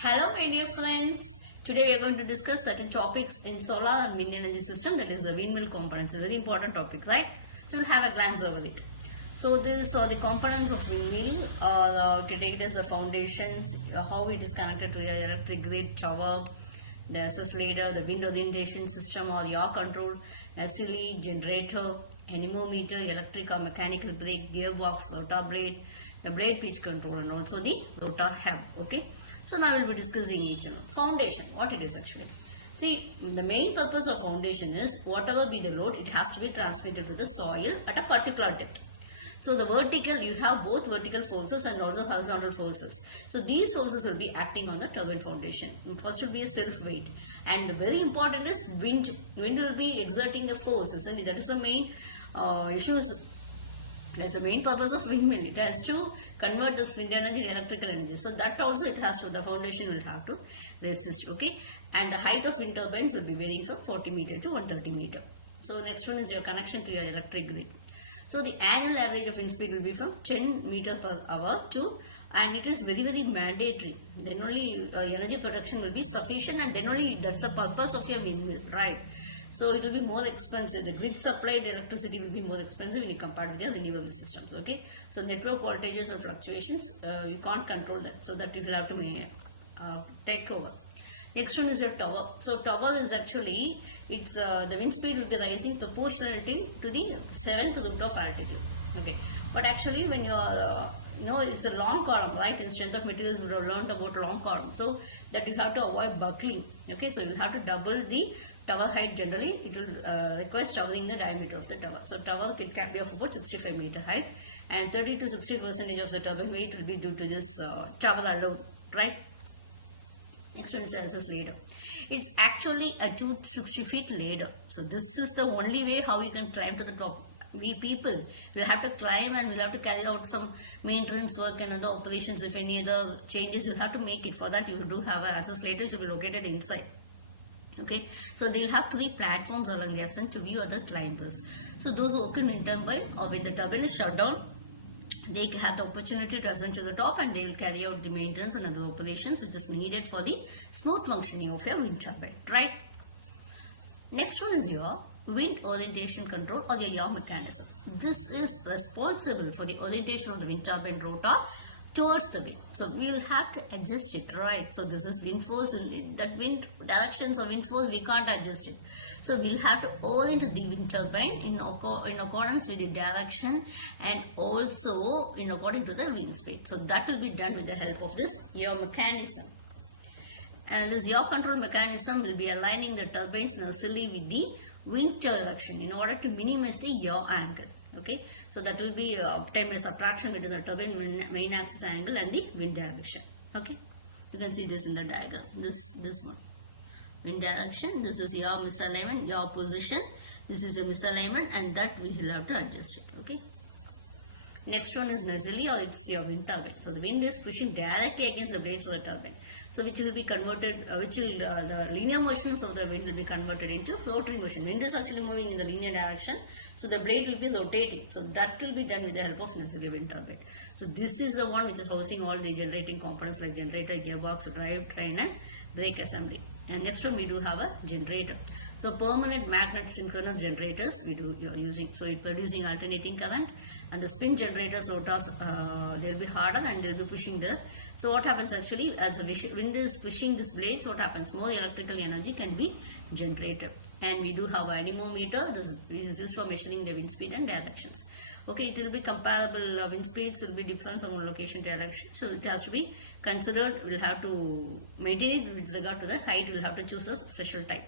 Hello my dear friends, today we are going to discuss certain topics in solar and wind energy system, that is the windmill components. A very important topic, right? So we'll have a glance over it. So these are the components of windmill, you can take it as the foundations, how it is connected to your electric grid, tower, the access ladder, the wind orientation system or yaw control, nacelle, generator, anemometer, electric or mechanical brake, gearbox, rotor blade, the blade pitch control, and also the rotor hub. Okay. So now we'll be discussing each one. Foundation, what it is actually. See, the main purpose of foundation is whatever be the load, it has to be transmitted to the soil at a particular depth. So the vertical, you have both vertical forces and also horizontal forces. So these forces will be acting on the turbine foundation. First will be a self weight, and the very important is wind. Wind will be exerting the force, isn't it? That is the main issues. That's the main purpose of windmill. It has to convert this wind energy to electrical energy. So that also it has to, the foundation will have to resist. Okay. And the height of wind turbines will be varying from 40 meter to 130 meter. So next one is your connection to your electric grid. So the annual average of wind speed will be from 10 meter per hour to, and it is very mandatory. Then only energy production will be sufficient, and then only that's the purpose of your windmill, right? So it will be more expensive. The grid supplied electricity will be more expensive when you compare with the renewable systems. Okay. So network voltages or fluctuations, you can't control that. So that you will have to take over. Next one is your tower. So tower is actually, it's the wind speed will be rising proportionality to the 7th root of altitude. Okay. But actually when you are, it's a long column, right? In strength of materials, we have learned about long column. So that you have to avoid buckling. Okay. So you will have to double the tower height. Generally it will require doubling the diameter of the tower. So tower it can be of about 65 meter height, and 30 to 60% of the turbine weight will be due to this tower alone, right? Next one is access ladder. It's actually a 260 feet ladder. So this is the only way how you can climb to the top. We people will have to climb, and we'll have to carry out some maintenance work and other operations. If any other changes, you'll have to make it. For that, you do have an access ladder to be located inside. Okay, so they'll have 3 platforms along the ascent to view other climbers. So those who work in wind turbine, or when the turbine is shut down, they have the opportunity to ascend to the top, and they will carry out the maintenance and other operations which is needed for the smooth functioning of your wind turbine, right? Next one is your wind orientation control or your yaw mechanism. This is responsible for the orientation of the wind turbine rotor towards the wind. So we will have to adjust it, right? So this is wind force, that wind directions of wind force we can't adjust it. So we'll have to orient the wind turbine in accordance with the direction, and also in according to the wind speed. So that will be done with the help of this yaw mechanism. And this yaw control mechanism will be aligning the turbines nacelle with the wind direction in order to minimize the yaw angle. Okay, so that will be obtained by subtraction between the turbine main axis angle and the wind direction. Okay, you can see this in the diagram. This one, wind direction. This is yaw misalignment, yaw position. This is a misalignment, and that we will have to adjust it. Okay. Next one is nacelle, or it's your wind turbine. So the wind is pushing directly against the blades of the turbine. So which will be converted, the linear motions of the wind will be converted into rotary motion. Wind is actually moving in the linear direction, so the blade will be rotating. So that will be done with the help of nacelle wind turbine. So this is the one which is housing all the generating components like generator, gearbox, drive, train, and brake assembly. And next one we do have a generator. So permanent magnet synchronous generators you're using. So it's producing alternating current, and the spin generators rotors they'll be harder, and they'll be pushing the. So what happens actually, as the wind is pushing this blades, what happens? More electrical energy can be generated. And we do have an anemometer. This is used for measuring the wind speed and directions. Okay, it will be comparable. Wind speeds will be different from one location to direction. So it has to be considered. We'll have to maintain it with regard to the height. We'll have to choose a special type.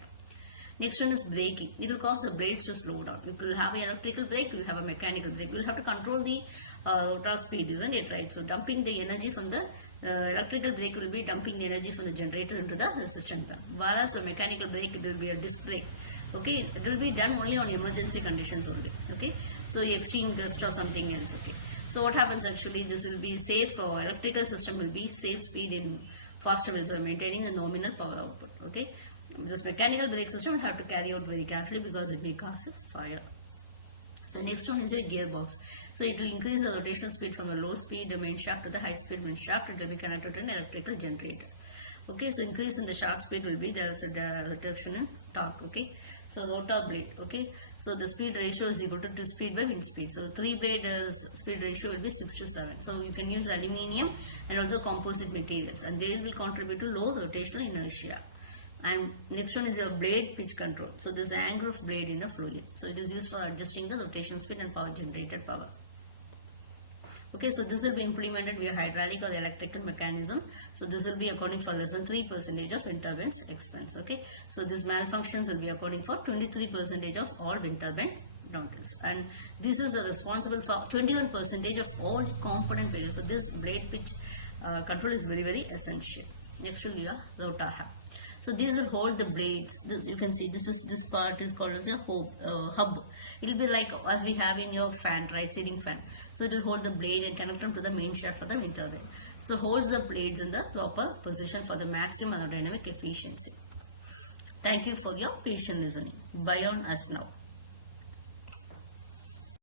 Next one is braking. It will cause the blades to slow down. You will have an electrical brake, you will have a mechanical brake. You will have to control the rotor speed, isn't it, right? So dumping the energy from the electrical brake will be dumping the energy from the generator into the resistance pump. Whereas the mechanical brake, it will be a disc brake. Okay, it will be done only on emergency conditions only. Okay, so extreme gust or something else. Okay, so what happens actually, this will be safe, or electrical system will be safe speed in faster wheels, so maintaining the nominal power output. Okay, this mechanical brake system will have to carry out very carefully because it may cause a fire. So next one is a gearbox. So it will increase the rotational speed from the low speed main shaft to the high speed main shaft. It will be connected to an electrical generator. Okay, so increase in the shaft speed will be there is a reduction in torque. Okay, so the rotor blade. Okay, so the speed ratio is equal to speed by wind speed. So 3 blade speed ratio will be 6:7. So you can use aluminium and also composite materials, and they will contribute to low rotational inertia. And next one is your blade pitch control. So this is the angle of blade in a fluid. So it is used for adjusting the rotation speed and power generated power. Okay, so this will be implemented via hydraulic or electrical mechanism. So this will be accounting for less than 3% of wind turbine's expense. Okay, so these malfunctions will be accounting for 23% of all wind turbine downtimes, and this is responsible for 21% of all component failures. So this blade pitch control is very essential. Next will be a rotor hub. So these will hold the blades. This you can see. This part is called as a hub. It will be like as we have in your fan, right, ceiling fan. So it will hold the blade and connect them to the main shaft for the wind turbine. So holds the blades in the proper position for the maximum aerodynamic efficiency. Thank you for your patient listening. Bye on us now.